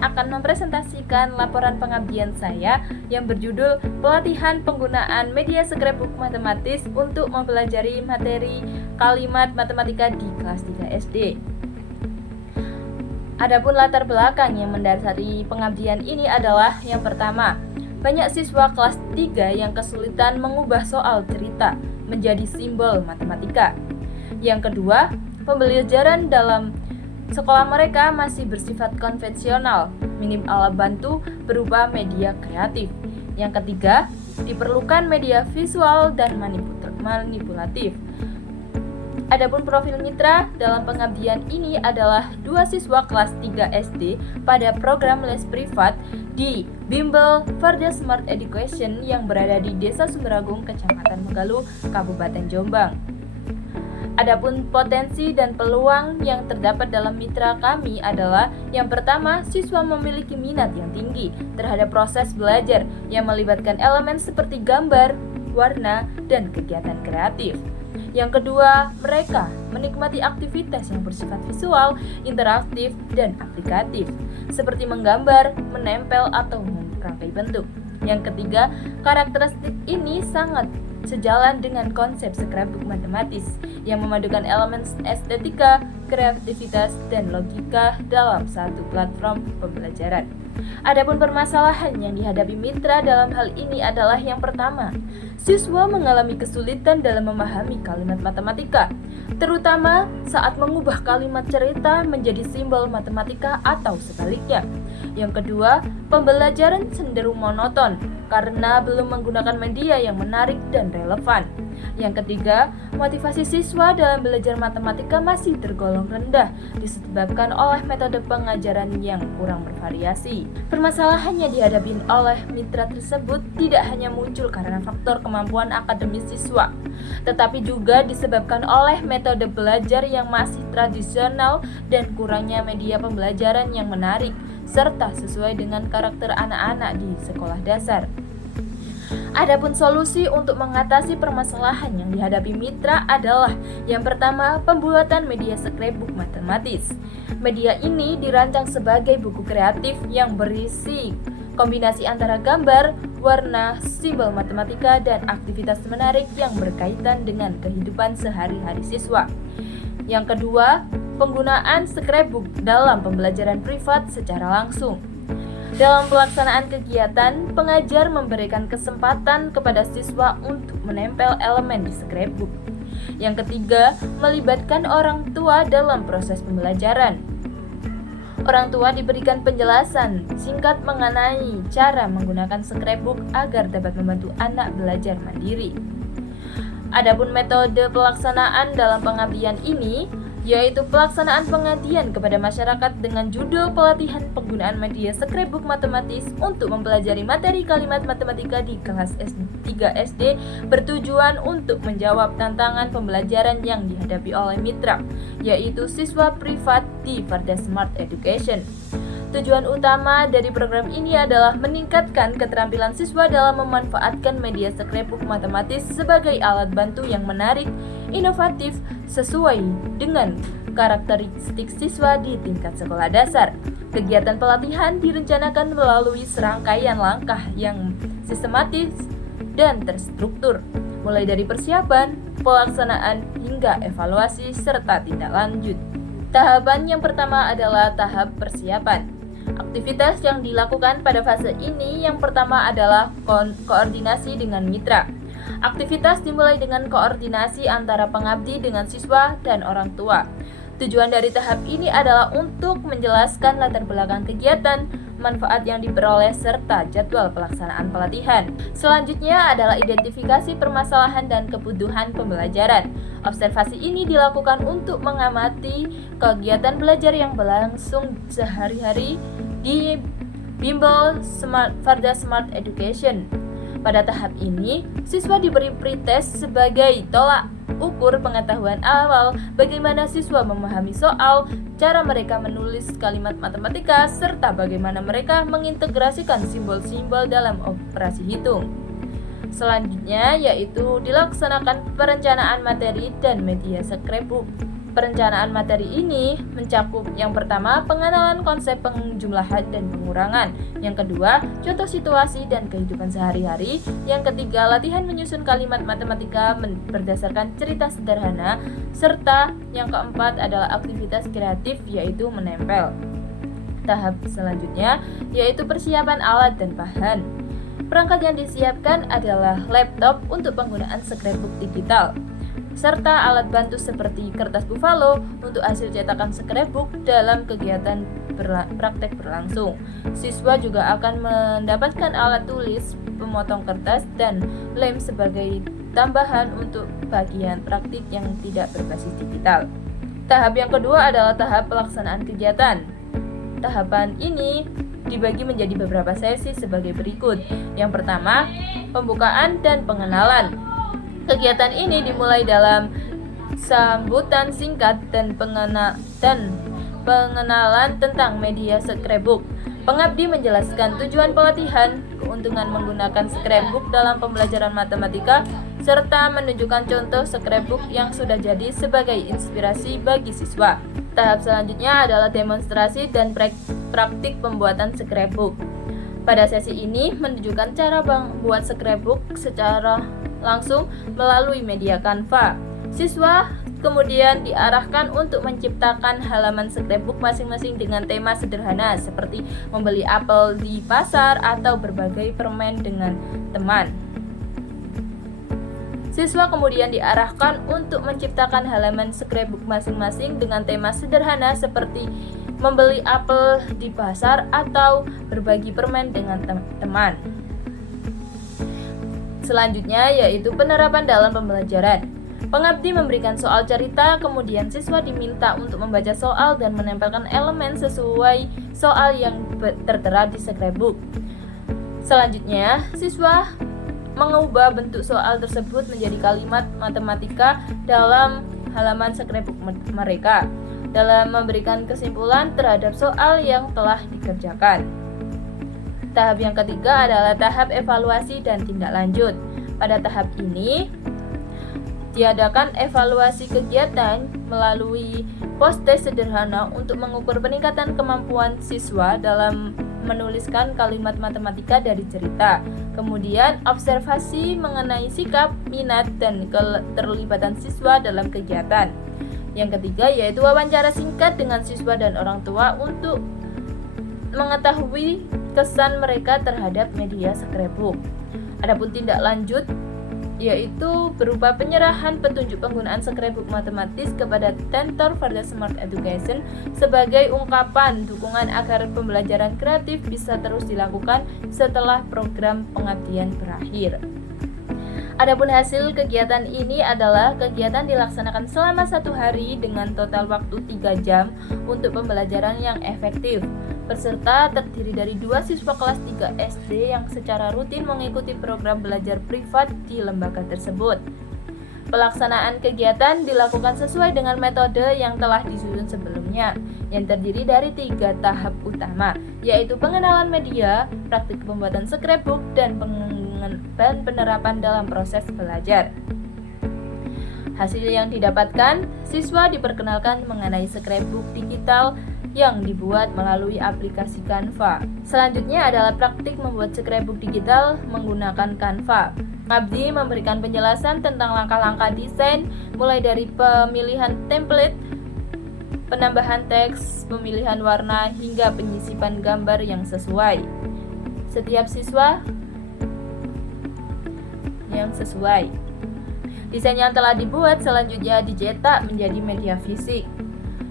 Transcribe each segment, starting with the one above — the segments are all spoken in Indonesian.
akan mempresentasikan laporan pengabdian saya yang berjudul Pelatihan Penggunaan Media Scrapbook Matematis untuk Mempelajari Materi Kalimat Matematika di kelas 3 SD. Adapun latar belakang yang mendasari pengabdian ini adalah yang pertama, banyak siswa kelas 3 yang kesulitan mengubah soal cerita menjadi simbol matematika. Yang kedua, pembelajaran dalam sekolah mereka masih bersifat konvensional, minim alat bantu berupa media kreatif. Yang ketiga, diperlukan media visual dan manipulatif. Adapun profil mitra dalam pengabdian ini adalah 2 siswa kelas 3 SD pada program les privat di Bimbel Farda Smart Education yang berada di Desa Sumberagung, Kecamatan Megaluh, Kabupaten Jombang. Adapun potensi dan peluang yang terdapat dalam mitra kami adalah yang pertama, siswa memiliki minat yang tinggi terhadap proses belajar yang melibatkan elemen seperti gambar, warna, dan kegiatan kreatif. Yang kedua, mereka menikmati aktivitas yang bersifat visual, interaktif, dan aplikatif, seperti menggambar, menempel, atau merangkai bentuk. Yang ketiga, karakteristik ini sangat sejalan dengan konsep scrapbook matematis yang memadukan elemen estetika, kreativitas, dan logika dalam satu platform pembelajaran. Adapun permasalahan yang dihadapi mitra dalam hal ini adalah yang pertama, siswa mengalami kesulitan dalam memahami kalimat matematika, terutama saat mengubah kalimat cerita menjadi simbol matematika atau sebaliknya. Yang kedua, pembelajaran cenderung monoton karena belum menggunakan media yang menarik dan relevan. Yang ketiga, motivasi siswa dalam belajar matematika masih tergolong rendah disebabkan oleh metode pengajaran yang kurang bervariasi. Permasalahan yang dihadapi oleh mitra tersebut tidak hanya muncul karena faktor kemampuan akademis siswa, tetapi juga disebabkan oleh metode belajar yang masih tradisional dan kurangnya media pembelajaran yang menarik serta sesuai dengan karakter anak-anak di sekolah dasar. Adapun solusi untuk mengatasi permasalahan yang dihadapi mitra adalah yang pertama, pembuatan media scrapbook matematis. Media ini dirancang sebagai buku kreatif yang berisi kombinasi antara gambar, warna, simbol matematika, dan aktivitas menarik yang berkaitan dengan kehidupan sehari-hari siswa. Yang kedua, penggunaan scrapbook dalam pembelajaran privat secara langsung. Dalam pelaksanaan kegiatan, pengajar memberikan kesempatan kepada siswa untuk menempel elemen di scrapbook. Yang ketiga, melibatkan orang tua dalam proses pembelajaran. Orang tua diberikan penjelasan singkat mengenai cara menggunakan scrapbook agar dapat membantu anak belajar mandiri. Adapun metode pelaksanaan dalam pengabdian ini yaitu pelaksanaan pengabdian kepada masyarakat dengan judul Pelatihan Penggunaan Media Scrapbook Matematis untuk Mempelajari Materi Kalimat Matematika di kelas 3 SD bertujuan untuk menjawab tantangan pembelajaran yang dihadapi oleh mitra, yaitu siswa privat di Farda Smart Education. Tujuan utama dari program ini adalah meningkatkan keterampilan siswa dalam memanfaatkan media scrapbook matematis sebagai alat bantu yang menarik, inovatif, sesuai dengan karakteristik siswa di tingkat sekolah dasar. Kegiatan pelatihan direncanakan melalui serangkaian langkah yang sistematis dan terstruktur, mulai dari persiapan, pelaksanaan, hingga evaluasi serta tindak lanjut. Tahapan yang pertama adalah tahap persiapan. Aktivitas yang dilakukan pada fase ini yang pertama adalah koordinasi dengan mitra. Aktivitas dimulai dengan koordinasi antara pengabdi dengan siswa dan orang tua. Tujuan dari tahap ini adalah untuk menjelaskan latar belakang kegiatan, manfaat yang diperoleh, serta jadwal pelaksanaan pelatihan. Selanjutnya adalah identifikasi permasalahan dan kebutuhan pembelajaran. Observasi ini dilakukan untuk mengamati kegiatan belajar yang berlangsung sehari-hari di Bimbel Farda Smart Education. Pada tahap ini, siswa diberi pretest sebagai tolak ukur pengetahuan awal bagaimana siswa memahami soal, cara mereka menulis kalimat matematika, serta bagaimana mereka mengintegrasikan simbol-simbol dalam operasi hitung. Selanjutnya yaitu dilaksanakan perencanaan materi dan media scrapbook. Perencanaan materi ini mencakup yang pertama, pengenalan konsep penjumlahan dan pengurangan. Yang kedua, contoh situasi dan kehidupan sehari-hari. Yang ketiga, latihan menyusun kalimat matematika berdasarkan cerita sederhana. Serta yang keempat adalah aktivitas kreatif, yaitu menempel. Tahap selanjutnya yaitu persiapan alat dan bahan. Perangkat yang disiapkan adalah laptop untuk penggunaan scrapbook digital, serta alat bantu seperti kertas buffalo untuk hasil cetakan scrapbook dalam kegiatan praktek berlangsung. Siswa juga akan mendapatkan alat tulis, pemotong kertas, dan lem sebagai tambahan untuk bagian praktik yang tidak berbasis digital. Tahap yang kedua adalah tahap pelaksanaan kegiatan. Tahapan ini dibagi menjadi beberapa sesi sebagai berikut. Yang pertama, pembukaan dan pengenalan. Kegiatan ini dimulai dalam sambutan singkat dan pengenalan tentang media scrapbook. Pengabdi menjelaskan tujuan pelatihan, keuntungan menggunakan scrapbook dalam pembelajaran matematika, serta menunjukkan contoh scrapbook yang sudah jadi sebagai inspirasi bagi siswa. Tahap selanjutnya adalah demonstrasi dan praktik pembuatan scrapbook. Pada sesi ini menunjukkan cara membuat scrapbook secara langsung melalui media Canva. Siswa kemudian diarahkan untuk menciptakan halaman scrapbook masing-masing dengan tema sederhana seperti membeli apel di pasar atau berbagi permen dengan teman. Siswa kemudian diarahkan untuk menciptakan halaman scrapbook masing-masing dengan tema sederhana seperti membeli apel di pasar atau berbagi permen dengan teman. Selanjutnya yaitu penerapan dalam pembelajaran. Pengabdi memberikan soal cerita, kemudian siswa diminta untuk membaca soal dan menempelkan elemen sesuai soal yang tertera di scrapbook. Selanjutnya, siswa mengubah bentuk soal tersebut menjadi kalimat matematika dalam halaman scrapbook mereka dalam memberikan kesimpulan terhadap soal yang telah dikerjakan. Tahap yang ketiga adalah tahap evaluasi dan tindak lanjut. Pada tahap ini, diadakan evaluasi kegiatan melalui post-test sederhana untuk mengukur peningkatan kemampuan siswa dalam menuliskan kalimat matematika dari cerita. Kemudian, observasi mengenai sikap, minat, dan keterlibatan siswa dalam kegiatan. Yang ketiga yaitu wawancara singkat dengan siswa dan orang tua untuk mengetahui kesan mereka terhadap media scrapbook. Adapun tindak lanjut yaitu berupa penyerahan petunjuk penggunaan scrapbook matematis kepada Tentor for the Smart Education sebagai ungkapan dukungan agar pembelajaran kreatif bisa terus dilakukan setelah program pengabdian berakhir. Adapun hasil kegiatan ini adalah kegiatan dilaksanakan selama 1 hari dengan total waktu 3 jam untuk pembelajaran yang efektif. Peserta terdiri dari 2 siswa kelas 3 SD yang secara rutin mengikuti program belajar privat di lembaga tersebut. Pelaksanaan kegiatan dilakukan sesuai dengan metode yang telah disusun sebelumnya, yang terdiri dari 3 tahap utama, yaitu pengenalan media, praktik pembuatan scrapbook, dan penerapan dalam proses belajar. Hasil yang didapatkan, siswa diperkenalkan mengenai scrapbook digital yang dibuat melalui aplikasi Canva. Selanjutnya adalah praktik membuat scrapbook digital menggunakan Canva. Abdi memberikan penjelasan tentang langkah-langkah desain, mulai dari pemilihan template, penambahan teks, pemilihan warna, hingga penyisipan gambar yang sesuai. Setiap siswa yang sesuai. Desain yang telah dibuat selanjutnya dicetak menjadi media fisik.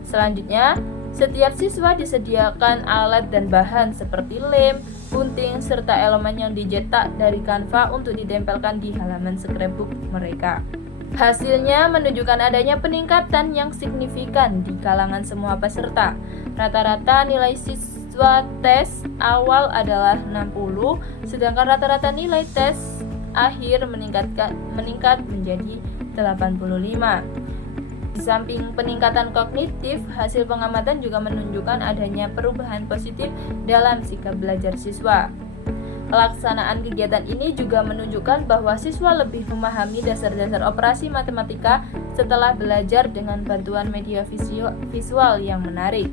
Selanjutnya, setiap siswa disediakan alat dan bahan seperti lem, gunting, serta elemen yang dicetak dari Canva untuk ditempelkan di halaman scrapbook mereka. Hasilnya menunjukkan adanya peningkatan yang signifikan di kalangan semua peserta. Rata-rata nilai siswa tes awal adalah 60, sedangkan rata-rata nilai tes akhir meningkat menjadi 85. Di samping peningkatan kognitif, hasil pengamatan juga menunjukkan adanya perubahan positif dalam sikap belajar siswa. Pelaksanaan kegiatan ini juga menunjukkan bahwa siswa lebih memahami dasar-dasar operasi matematika setelah belajar dengan bantuan media visual yang menarik.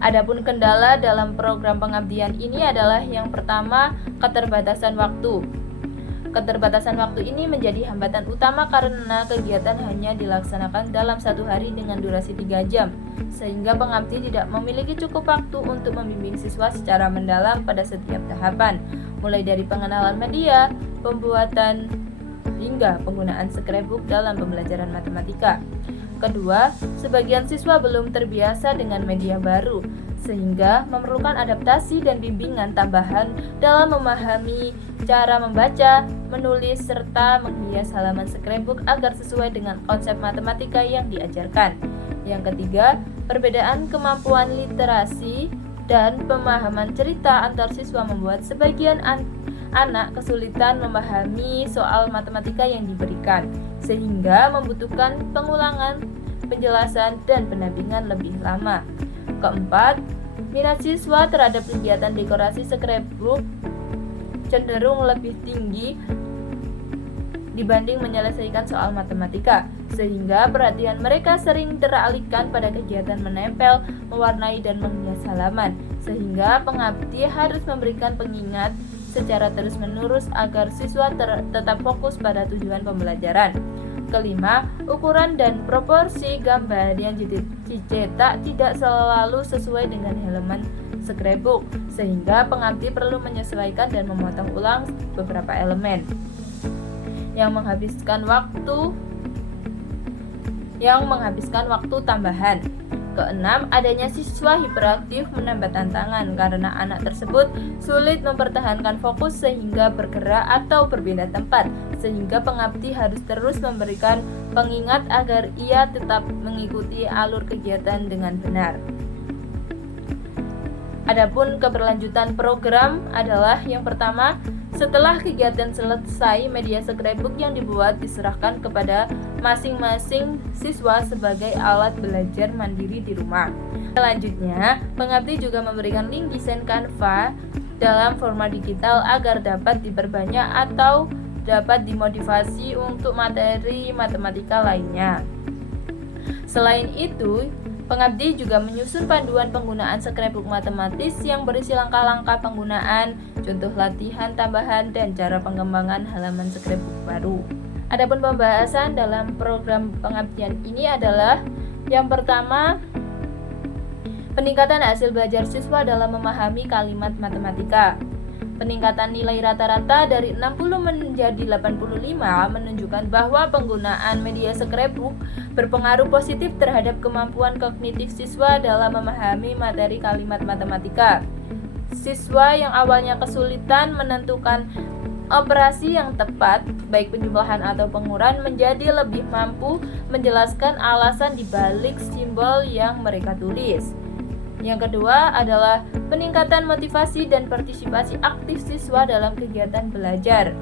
Adapun kendala dalam program pengabdian ini adalah yang pertama, keterbatasan waktu. Keterbatasan waktu ini menjadi hambatan utama karena kegiatan hanya dilaksanakan dalam satu hari dengan durasi 3 jam, sehingga pengabdi tidak memiliki cukup waktu untuk membimbing siswa secara mendalam pada setiap tahapan, mulai dari pengenalan media, pembuatan, hingga penggunaan scrapbook dalam pembelajaran matematika. Kedua, sebagian siswa belum terbiasa dengan media baru, sehingga memerlukan adaptasi dan bimbingan tambahan dalam memahami cara membaca, menulis, serta menghias halaman scrapbook agar sesuai dengan konsep matematika yang diajarkan. Yang ketiga, perbedaan kemampuan literasi dan pemahaman cerita antar siswa membuat sebagian anak kesulitan memahami soal matematika yang diberikan, sehingga membutuhkan pengulangan, penjelasan, dan pendampingan lebih lama. Keempat, minat siswa terhadap kegiatan dekorasi scrapbook cenderung lebih tinggi dibanding menyelesaikan soal matematika, sehingga perhatian mereka sering teralihkan pada kegiatan menempel, mewarnai, dan menghias halaman, sehingga pengabdi harus memberikan pengingat secara terus-menerus agar siswa tetap fokus pada tujuan pembelajaran. Kelima, ukuran dan proporsi gambar yang dicetak tidak selalu sesuai dengan halaman scrapbook, sehingga pengabdi perlu menyesuaikan dan memotong ulang beberapa elemen yang menghabiskan waktu tambahan. Keenam, adanya siswa hiperaktif menambah tantangan karena anak tersebut sulit mempertahankan fokus sehingga bergerak atau berpindah tempat, sehingga pengabdi harus terus memberikan pengingat agar ia tetap mengikuti alur kegiatan dengan benar. Adapun keberlanjutan program adalah yang pertama, setelah kegiatan selesai, media scrapbook yang dibuat diserahkan kepada masing-masing siswa sebagai alat belajar mandiri di rumah. Selanjutnya, pengabdi juga memberikan link desain Canva dalam format digital agar dapat diperbanyak atau dapat dimodifikasi untuk materi matematika lainnya. Selain itu, pengabdi juga menyusun panduan penggunaan scrapbook matematis yang berisi langkah-langkah penggunaan, contoh latihan tambahan, dan cara pengembangan halaman scrapbook baru. Adapun pembahasan dalam program pengabdian ini adalah yang pertama, peningkatan hasil belajar siswa dalam memahami kalimat matematika. Peningkatan nilai rata-rata dari 60 menjadi 85 menunjukkan bahwa penggunaan media scrapbook berpengaruh positif terhadap kemampuan kognitif siswa dalam memahami materi kalimat matematika. Siswa yang awalnya kesulitan menentukan operasi yang tepat, baik penjumlahan atau pengurangan, menjadi lebih mampu menjelaskan alasan dibalik simbol yang mereka tulis. Yang kedua adalah peningkatan motivasi dan partisipasi aktif siswa dalam kegiatan belajar.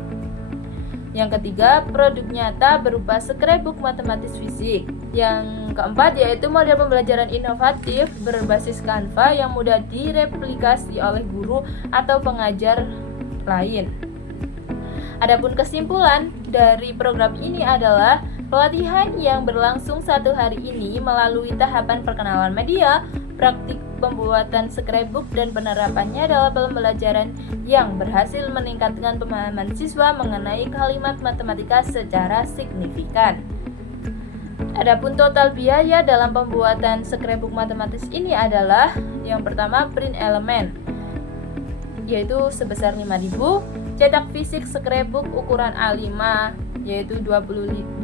Yang ketiga, produk nyata berupa scrapbook matematis fisik. Yang keempat yaitu model pembelajaran inovatif berbasis Canva yang mudah direplikasi oleh guru atau pengajar lain. Adapun kesimpulan dari program ini adalah pelatihan yang berlangsung 1 hari ini melalui tahapan perkenalan media, praktik pembuatan scrapbook, dan penerapannya dalam pembelajaran yang berhasil meningkatkan pemahaman siswa mengenai kalimat matematika secara signifikan. Adapun total biaya dalam pembuatan scrapbook matematis ini adalah yang pertama, print elemen, yaitu sebesar 5.000, cetak fisik scrapbook ukuran A5 yaitu 20.000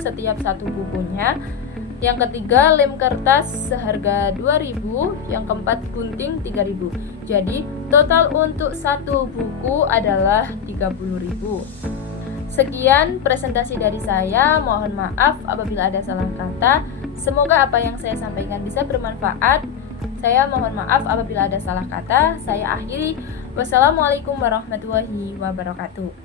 setiap satu bukunya. Yang ketiga, lem kertas seharga 2.000, yang keempat gunting 3.000. Jadi total untuk satu buku adalah 30.000. Sekian presentasi dari saya, mohon maaf apabila ada salah kata. Semoga apa yang saya sampaikan bisa bermanfaat. Saya mohon maaf apabila ada salah kata. Saya akhiri. Wassalamualaikum warahmatullahi wabarakatuh.